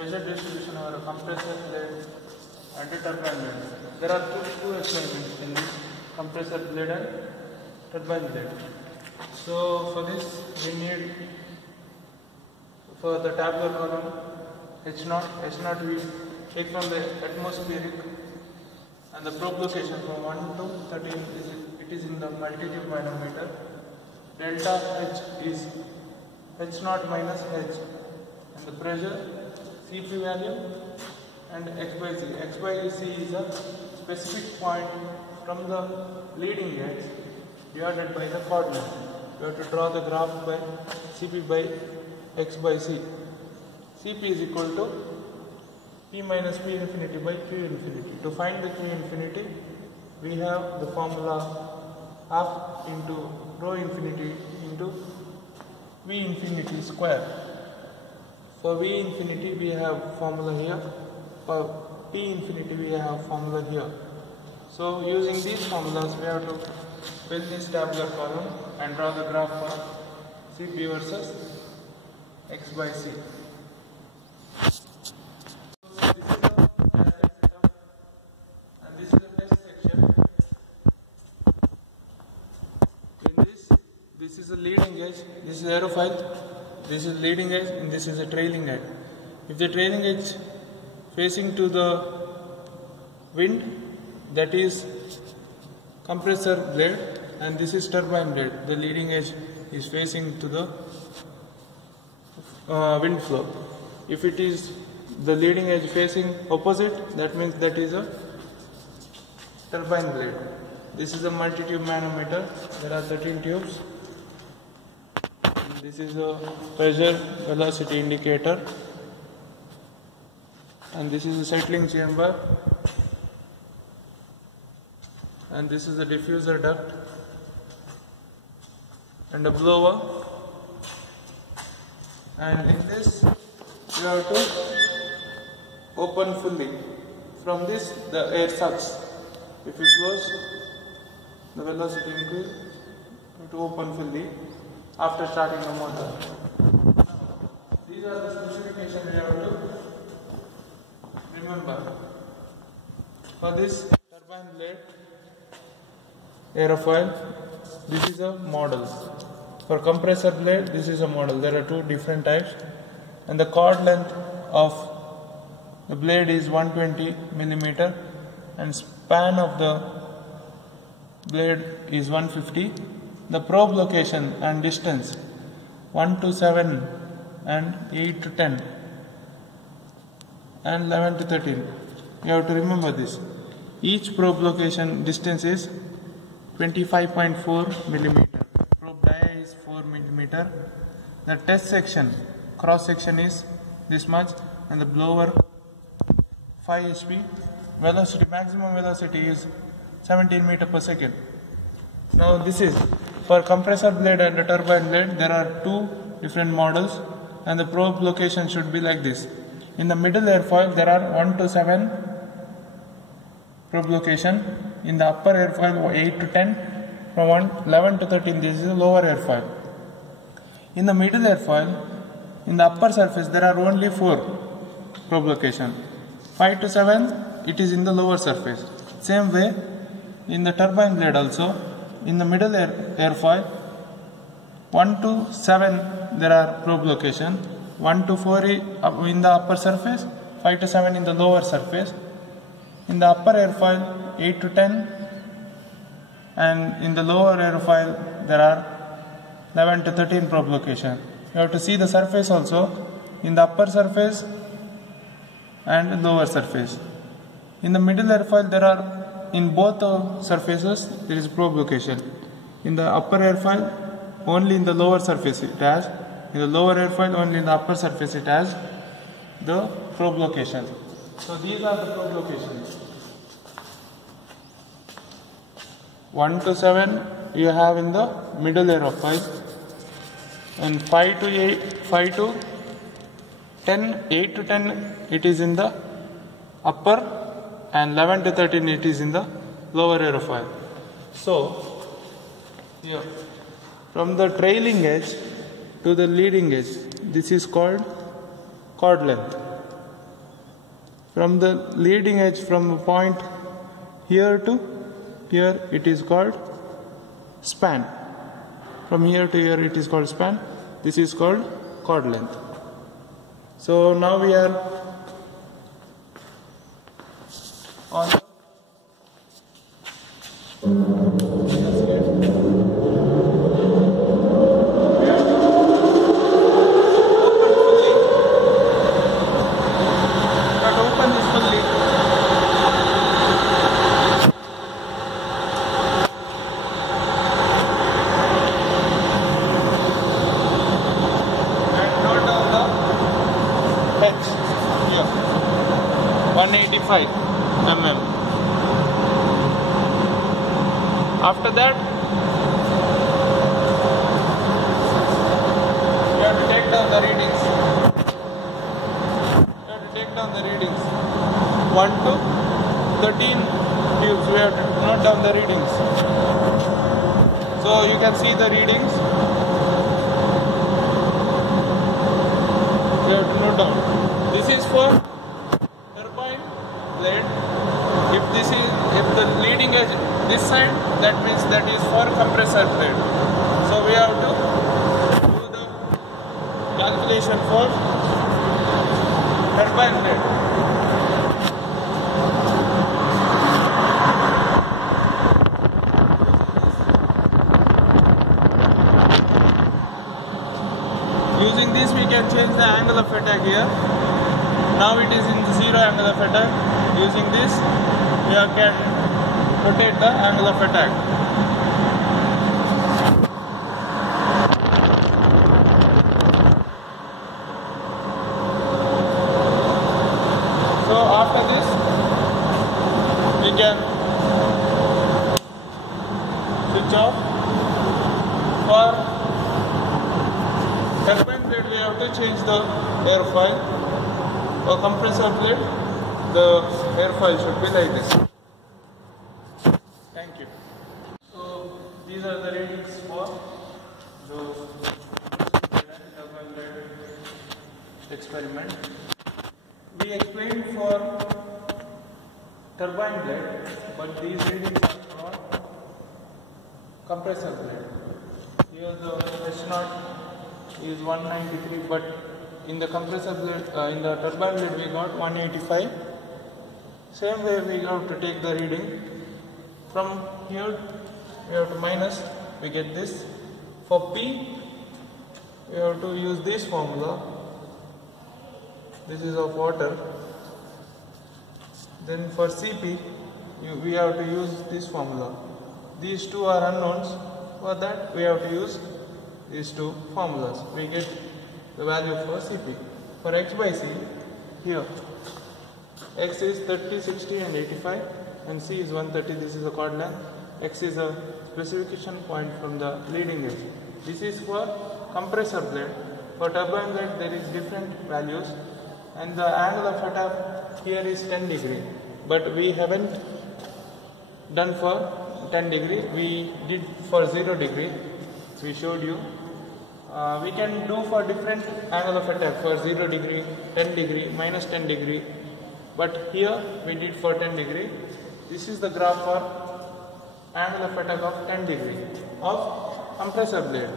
pressure distribution over a compressor blade and a turbine blade. There are two experiments in this compressor blade and turbine blade. So for this we need, for the tabular column H0 we take from the atmospheric, and the probe location from 1 to 13 is in the multitube manometer. Delta H is H0 minus H, and the pressure, Cp value, and X by C. X by C is a specific point from the leading edge divided by the chord length. You have to draw the graph by Cp by X by C. Cp is equal to P minus P infinity by Q infinity. To find the Q infinity, we have the formula half into rho infinity into V infinity square. For V infinity we have formula here, for P infinity we have formula here. So using these formulas we have to fill this tabular column and draw the graph for Cp versus X by C. This is a leading edge, this is aerofoil, this is leading edge, and this is a trailing edge. If the trailing edge facing to the wind, that is compressor blade, and this is turbine blade, the leading edge is facing to the wind flow. If it is the leading edge facing opposite, that means that is a turbine blade. This is a multi-tube manometer, there are 13 tubes. This is a pressure velocity indicator, and this is a settling chamber, and this is a diffuser duct and a blower, and in this you have to open fully. From this the air sucks. If you close, the velocity increase. You have to open fully after starting the motor. These are the specifications we have to remember. For this turbine blade aerofoil, this is a model. For compressor blade, this is a model. There are two different types, and the chord length of the blade is 120 millimeter, and span of the blade is 150. The probe location and distance 1 to 7 and 8 to 10 and 11 to 13. You have to remember this. Each probe location distance is 25.4 millimeter. Probe dia is 4 millimeter. The test section, cross section is this much, and the blower 5 HP. Velocity, maximum velocity is 17 meter per second. Now this is for compressor blade and the turbine blade. There are two different models, and the probe location should be like this. In the middle airfoil there are 1 to 7 probe location. In the upper airfoil 8 to 10. From 11 to 13 this is the lower airfoil. In the middle airfoil, in the upper surface there are only 4 probe location. 5 to 7 it is in the lower surface. Same way in the turbine blade also. In the middle airfoil 1 to 7 there are probe location. 1 to 4 in the upper surface, 5 to 7 in the lower surface. In the upper airfoil 8 to 10, and in the lower airfoil there are 11 to 13 probe location. You have to see the surface also, in the upper surface and lower surface. In the middle airfoil there are, in both the surfaces there is probe location. In the upper airfoil only in the lower surface it has. In the lower airfoil only in the upper surface it has the probe location. So these are the probe locations. 1 to 7 you have in the middle airfoil, and 5 to 10, 8 to 10 it is in the upper, and 11 to 13 it is in the lower airfoil. So here from the trailing edge to the leading edge, this is called chord length. From the leading edge, from a point here to here, it is called span. From here to here, it is called span. This is called chord length. So now we are on open this fully. And note down the H here, 185 mm. After that, you have to take down the readings. The readings 1 to 13 tubes. We have to note down the readings. So you can see the readings. You have to note down. This is for turbine blade. If the leading edge this side, that means that is for compressor blade. So we have to do the calculation for turbine blade. Using this we can change the angle of attack here. Now it is in 0 angle of attack. Using this we can rotate the angle of attack. So after this, we can switch off. For turbine blade, we have to change the airfoil. For compressor blade, the airfoil should be like this. Thank you. So these are the readings for the turbine blade experiment. We explained for turbine blade, but these readings are for compressor blade. Here the H0 is 193, but in the compressor blade, in the turbine blade we got 185. Same way we have to take the reading. From here we have to minus, we get this. For P, we have to use this formula. This is of water. Then for CP, we have to use this formula. These two are unknowns. For that, we have to use these two formulas. We get the value for CP. For X by C, here, X is 30, 60 and 85 and C is 130. This is the chord length. X is a specification point from the leading edge. This is for compressor blade. For turbine blade, there is different values. And the angle of attack here is 10 degree, but we haven't done for 10 degree, we did for 0 degree, we showed you. We can do for different angle of attack for 0 degree, 10 degree, minus 10 degree, but here we did for 10 degree. This is the graph for angle of attack of 10 degree of compressor blade.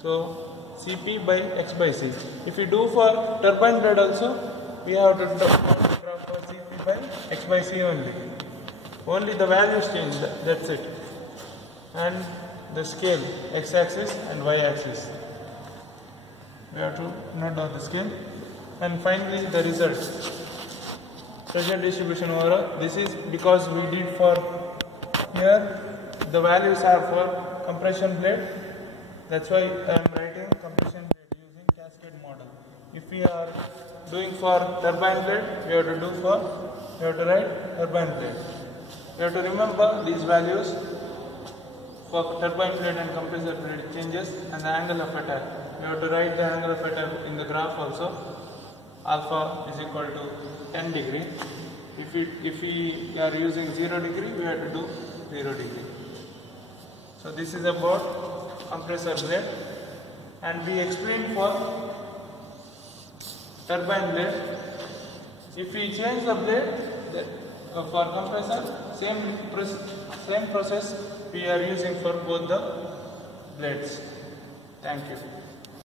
So Cp by X by C. If we do for turbine blade also, we have to graph for Cp by X by C only. Only the values change, that's it. And the scale, X axis and Y axis. We have to note down the scale. And finally the result. Pressure distribution overall. This is because we did for here, the values are for compression blade. That's why I am writing compression blade using cascade model. If we are doing for turbine blade, we have to write turbine blade. You have to remember these values for turbine blade and compressor blade changes and the angle of attack. You have to write the angle of attack in the graph also. Alpha is equal to 10 degree. If we are using 0 degree, we have to do 0 degree. So this is about compressor blade, and we explained for turbine blade If we change the blade for compressor, same process we are using for both the blades. Thank you.